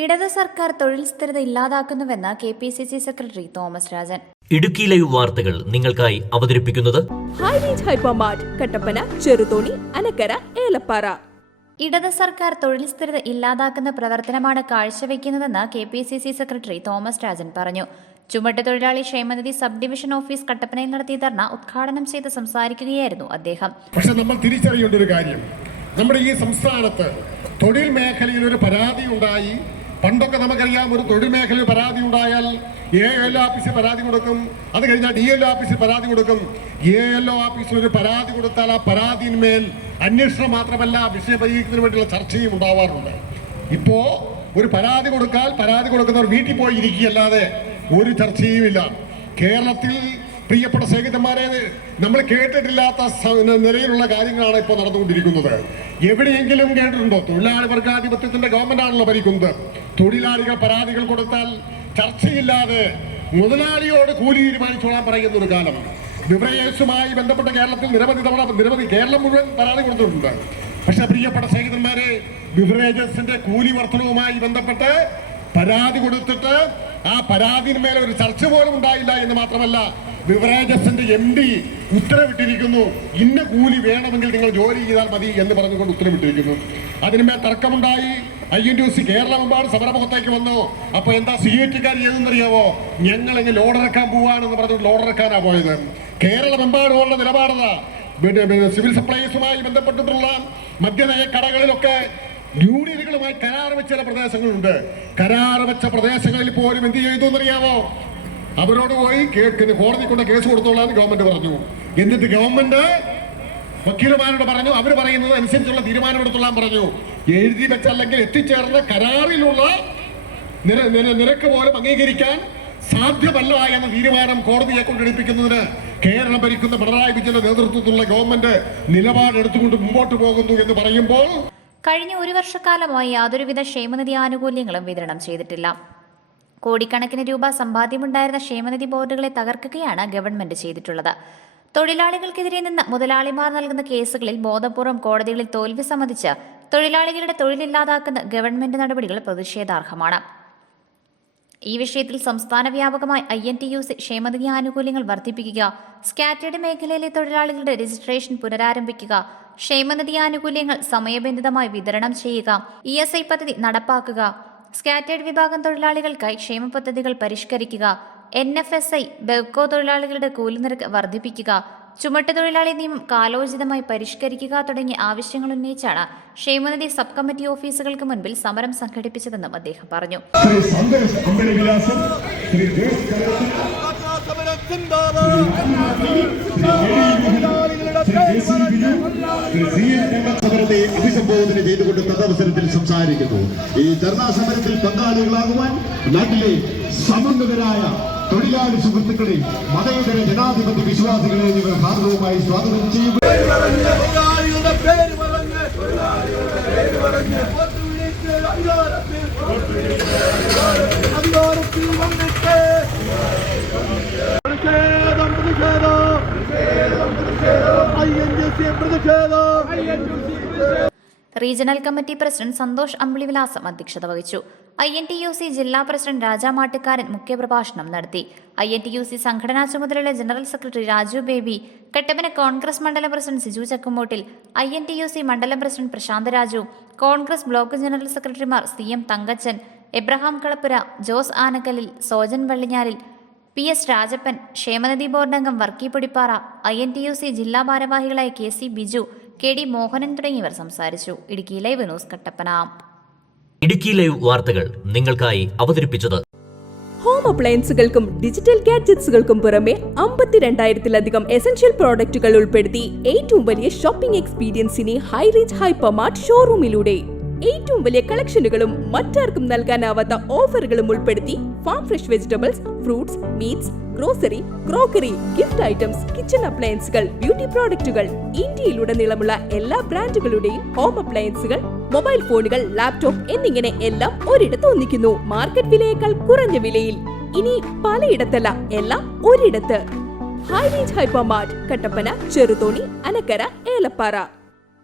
ഇടത് സർക്കാർ തൊഴിൽ സ്ഥിരത ഇല്ലാതാക്കുന്നുവെന്ന് KPCC secretary Thomas Rajan. Idukki live വാർത്തകൾ നിങ്ങൾക്കായി അവതരിപ്പിക്കുന്നത് ഹൈറേഞ്ച് ഹൈപ്പർമാർട്ട്, കട്ടപ്പന, ചെറുതോണി, അനക്കര, ഏലപ്പാറ. ഇടത് സർക്കാർ തൊഴിൽ സ്ഥിരത ഇല്ലാതാക്കുന്ന പ്രവർത്തനമാണ് കാഴ്ചവെക്കുന്നതെന്ന് കെപിസിസി സെക്രട്ടറി തോമസ് രാജൻ പറഞ്ഞു. ചുമട്ടുതൊഴിലാളി ക്ഷേമനിധി സബ് ഡിവിഷൻ ഓഫീസ് കട്ടപ്പനയിൽ നടത്തിയ ധർണ ഉദ്ഘാടനം ചെയ്ത് സംസാരിക്കുകയായിരുന്നു അദ്ദേഹം. പക്ഷെ നമ്മൾ തിരിച്ചറിയേണ്ട ഒരു കാര്യം, നമ്മുടെ ഈ സംസ്ഥാനത്ത് തൊഴിൽ മേഖലയിൽ ഒരു പരാതി ഉണ്ടായി. പണ്ടൊക്കെ നമുക്കറിയാം, ഒരു തൊഴിൽ മേഖലയിൽ പരാതി ഉണ്ടായാൽ ALO ഓഫീസിൽ പരാതി കൊടുക്കും, അത് കഴിഞ്ഞാൽ DLO ഓഫീസിൽ പരാതി കൊടുക്കും. ALO ഓഫീസിൽ ഒരു പരാതി കൊടുത്താൽ ആ പരാതിന്മേൽ അന്വേഷണം മാത്രമല്ല, വിഷയ പരിഹരിക്കുന്നതിന് വേണ്ടിയുള്ള ചർച്ചയും ഉണ്ടാവാറുണ്ട്. ഇപ്പോ ഒരു പരാതി കൊടുത്താൽ പരാതി കൊടുക്കുന്നവർ വീട്ടിൽ പോയി ഇരിക്കുകയല്ലാതെ ഒരു ചർച്ചയുമില്ല. കേരളത്തിൽ പ്രിയപ്പെട്ട സ്നേഹിതന്മാരെ, നമ്മൾ കേട്ടിട്ടില്ലാത്ത നിലയിലുള്ള കാര്യങ്ങളാണ് ഇപ്പോൾ നടന്നുകൊണ്ടിരിക്കുന്നത്. എവിടെയെങ്കിലും കേട്ടിട്ടുണ്ടോ? തൊഴിലാളി വർഗാധിപത്യത്തിന്റെ ഗവൺമെന്റാണല്ലോ ഭരിക്കുന്നത്. തൊഴിലാളികൾ പരാതികൾ കൊടുത്താൽ ചർച്ചയില്ലാതെ മുതലാളിയോട് കൂലി തീരുമാനിച്ചോളാൻ പറയുന്ന ഒരു കാലം. ബിവറേജസുമായി ബന്ധപ്പെട്ട കേരളത്തിൽ നിരവധി കേരളം മുഴുവൻ പരാതി കൊടുത്തിട്ടുണ്ട്. പക്ഷെ പ്രിയപ്പെട്ട സ്നേഹിതന്മാരെ, ബിവറേജസിന്റെ കൂലി വർധനവുമായി ബന്ധപ്പെട്ട് പരാതി കൊടുത്തിട്ട് ആ പരാതിന്മേലെ ഒരു ചർച്ച പോലും ഉണ്ടായില്ല എന്ന് മാത്രമല്ല, ബിവറേജസിന്റെ MD ഉത്തരവിട്ടിരിക്കുന്നു, ഇന്ന കൂലി വേണമെങ്കിൽ നിങ്ങൾ ജോലി ചെയ്താൽ മതി എന്ന് പറഞ്ഞുകൊണ്ട് ഉത്തരവിട്ടിരിക്കുന്നു. അതിന്മേൽ തർക്കമുണ്ടായി. INTUC കേരളമെമ്പാട് സമരമുഖത്തേക്ക് വന്നു. അപ്പൊ എന്താ CETക്കാർ ചെയ്തെന്നറിയാവോ? ഞങ്ങൾ ഇങ്ങനെ ലോഡിറക്കാൻ പോവാണെന്ന് പറഞ്ഞുകൊണ്ട് ലോഡിറക്കാനാ പോയത്. കേരളമെമ്പാടുമുള്ള നിലപാടതാ. സിവിൽ സപ്ലൈസുമായി ബന്ധപ്പെട്ടിട്ടുള്ള മദ്യനയ കടകളിലൊക്കെ യൂണിയനുകളുമായി കരാർ വെച്ച ചില പ്രദേശങ്ങളുണ്ട്. കരാർ വെച്ച പ്രദേശങ്ങളിൽ പോലും എന്ത് ചെയ്തു എന്നറിയാവോ? അവരോട് പോയി കോടതി കൊണ്ട് കേസ് കൊടുത്തോളാൻ ഗവൺമെന്റ് പറഞ്ഞു. എന്നിട്ട് ഗവൺമെന്റ് വക്കീലുമാരോട് പറഞ്ഞു, അവർ പറയുന്നത് അനുസരിച്ചുള്ള തീരുമാനമെടുത്തോളാൻ പറഞ്ഞു. എഴുതി വെച്ചല്ലെങ്കിൽ എത്തിച്ചേർന്ന കരാറിലുള്ള നിരക്ക് പോലും അംഗീകരിക്കാൻ സാധ്യമല്ല എന്ന തീരുമാനം കോടതിയെ കൊണ്ടെടുപ്പിക്കുന്നതിന് കേരളം ഭരിക്കുന്ന പിണറായി വിജയന്റെ നേതൃത്വത്തിലുള്ള ഗവൺമെന്റ് നിലപാടെടുത്തുകൊണ്ട് മുമ്പോട്ട് പോകുന്നു എന്ന് പറയുമ്പോൾ, കഴിഞ്ഞ ഒരു വർഷക്കാലമായി യാതൊരുവിധ ക്ഷേമനിധി ആനുകൂല്യങ്ങളും വിതരണം ചെയ്തിട്ടില്ല. കോടിക്കണക്കിന് രൂപ സമ്പാദ്യമുണ്ടായിരുന്ന ക്ഷേമനിധി ബോർഡുകളെ തകർക്കുകയാണ് ഗവൺമെന്റ് ചെയ്തിട്ടുള്ളത്. തൊഴിലാളികൾക്കെതിരെ നിന്ന് മുതലാളിമാർ നൽകുന്ന കേസുകളിൽ ബോധപൂർവം കോടതികളിൽ തോൽവി സമ്മതിച്ച് തൊഴിലാളികളുടെ തൊഴിലില്ലാതാക്കുന്ന ഗവൺമെന്റ് നടപടികൾ പ്രതിഷേധാർഹമാണ്. ഈ വിഷയത്തിൽ സംസ്ഥാന വ്യാപകമായി INTUC ക്ഷേമനിധി ആനുകൂല്യങ്ങൾ വർദ്ധിപ്പിക്കുക, സ്കാറ്റേർഡ് മേഖലയിലെ തൊഴിലാളികളുടെ രജിസ്ട്രേഷൻ പുനരാരംഭിക്കുക, ക്ഷേമനിധി ആനുകൂല്യങ്ങൾ സമയബന്ധിതമായി വിതരണം ചെയ്യുക, ESI പദ്ധതി നടപ്പാക്കുക, സ്കാറ്റേർഡ് വിഭാഗം തൊഴിലാളികൾക്കായി ക്ഷേമ പദ്ധതികൾ പരിഷ്കരിക്കുക, NFSI ബെവ്കോ തൊഴിലാളികളുടെ കൂലി നിരക്ക് വർദ്ധിപ്പിക്കുക, ചുമട്ടുതൊഴിലാളി നിയമം കാലോചിതമായി പരിഷ്കരിക്കുക തുടങ്ങിയ ആവശ്യങ്ങൾ ഉന്നയിച്ചാണ് ക്ഷേമനിധി സബ് കമ്മിറ്റി ഓഫീസുകൾക്ക് മുൻപിൽ സമരം സംഘടിപ്പിച്ചതെന്നും അദ്ദേഹം പറഞ്ഞു. സമരത്തെ അഭിസംബോധന ചെയ്തുകൊണ്ട് തദവസരത്തിൽ സംസാരിക്കുന്നു. ഈ ധർണാ സമരത്തിൽ പങ്കാളികളാകുവാൻ നാട്ടിലെ സമന്വിതരായ തൊഴിലാളി സുഹൃത്തുക്കളെ, മതേതര ജനാധിപത്യ വിശ്വാസികളെ നിങ്ങൾ ഹാർദവുമായി സ്വാഗതം ചെയ്യുക. റീജിയണൽ കമ്മിറ്റി പ്രസിഡന്റ് സന്തോഷ് അമ്പിളിവിലാസം അധ്യക്ഷത വഹിച്ചു. INTUC ജില്ലാ പ്രസിഡന്റ് രാജാ മാട്ടുകാരൻ മുഖ്യപ്രഭാഷണം നടത്തി. INTUC സംഘടനാ ചുമതലയുള്ള ജനറൽ സെക്രട്ടറി രാജു ബേബി, കട്ടപ്പന കോൺഗ്രസ് മണ്ഡലം പ്രസിഡന്റ് സിജു ചക്കുമോട്ടിൽ, INTUC മണ്ഡലം president Prashanth Raju, Congress block general സെക്രട്ടറിമാർ CM Thankachan, Abraham Kalappura, Jose Anakkalil, Sojan Vallinjalil, PS Rajappan, ക്ഷേമനിധി ബോർഡ് അംഗം വർക്കി പൊടിപ്പാറ, INTUC ജില്ലാ ഭാരവാഹികളായ KC ബിജു, KD മോഹനൻ തുടങ്ങിയവർ സംസാരിച്ചു. Idukki live news Kattappana. Idukki live വാർത്തകൾ നിങ്ങൾക്കായി അവതരിപ്പിച്ചത് ഹോം അപ്ലയൻസുകൾക്കും ഡിജിറ്റൽ ഗാഡ്ജറ്റ്സുകൾക്കും പുറമെ 52,000-ലധികം എസൻഷ്യൽ പ്രോഡക്റ്റുകൾ ഉൾപ്പെടുത്തി ഏറ്റവും വലിയ ഷോപ്പിംഗ് എക്സ്പീരിയൻസിനെ ഹൈറേഞ്ച് ഹൈപ്പർമാർട്ട് ഷോറൂമിലൂടെ ഏറ്റവും വലിയ കളക്ഷനുകളും മറ്റാർക്കും നൽകാനാവാത്ത ഓഫറുകളും ഉൾപ്പെടുത്തി farm fresh vegetables, fruits, meats, grocery, crockery, gift items, kitchen അപ്ലയൻസുകൾ, ബ്യൂട്ടി പ്രോഡക്റ്റുകൾ, ഇന്ത്യയിലുടനീളമുള്ള എല്ലാ ബ്രാൻഡുകളുടെയും ഹോം അപ്ലയൻസുകൾ, മൊബൈൽ ഫോണുകൾ, ലാപ്ടോപ്പ് എന്നിങ്ങനെ എല്ലാം ഒരിടത്ത് ഒന്നിക്കുന്നു. മാർക്കറ്റ് വിലയേക്കാൾ കുറഞ്ഞ വിലയിൽ. ഇനി പലയിടത്തല്ല, എല്ലാം ഒരിടത്ത്. High range Hypermart, Kattappana, Cheruthoni, Anakkara, Elappara.